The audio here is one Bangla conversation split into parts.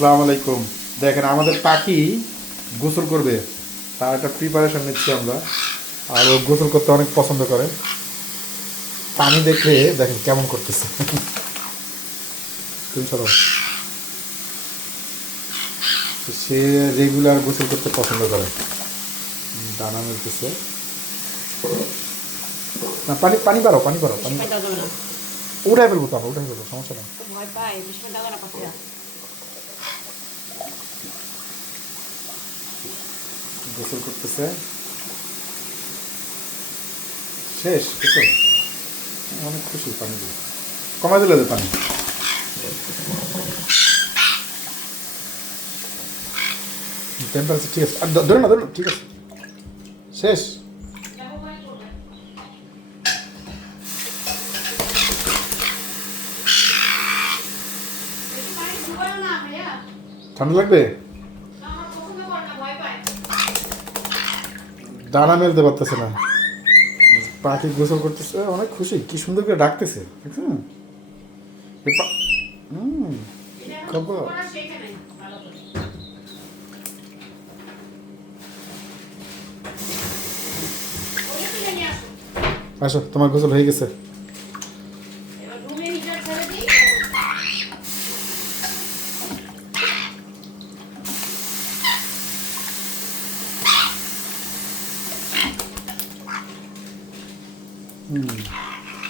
আসসালামু আলাইকুম। দেখেন আমাদের পাখি গোসল করবে, তার একটা প্রিপারেশন নিচ্ছি আমরা। আর ও গোসল করতে অনেক পছন্দ করে। পানি দেখলে দেখেন কেমন করতেছে। তুমি চলো। সে রেগুলার গোসল করতে পছন্দ করে। দানা মিলতেছে না, পানি পানি বাড়ো, পানি বাড়ো, বেশি পানি পানি দেওয়া যাবে না। উঠাই ফেলবো, তো আমরা উঠাই ফেলবো, সমস্যা নেই। তো ভয় পায়, বেশি পানি দেওয়া যাবে না পাখিরা। গোসল করতেছে, শেষ গোসল। অনেক খুশি পানি দিয়ে, কমাই দিলে যে পানি। টেম্পারেচার ঠিক আছে, আর ধরে না, ধরে না, ঠিক আছে, শেষ। বেশি পানি ডুবায়ও না ভাইয়া। ঠান্ডা লাগবে। আমার পছন্দ করে না, ভয় পায়। দানা মেলতে পারতেছে না, পাখি গোসল করতেছে, অনেক খুশি, কি সুন্দর করে ডাকতেছে, দেখছেন? হুম, এটা এখন খবর। করা শেখে নাই ভালো করে। ওইটা তুলে নিয়ে আসো। আসো, তোমার গোসল হয়ে গেছে। এবার রুমে হিটার ছেড়ে দিই।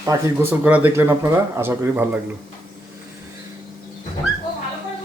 পাখির গোসল করা দেখলেন আপনারা, আশা করি ভালো লাগলো।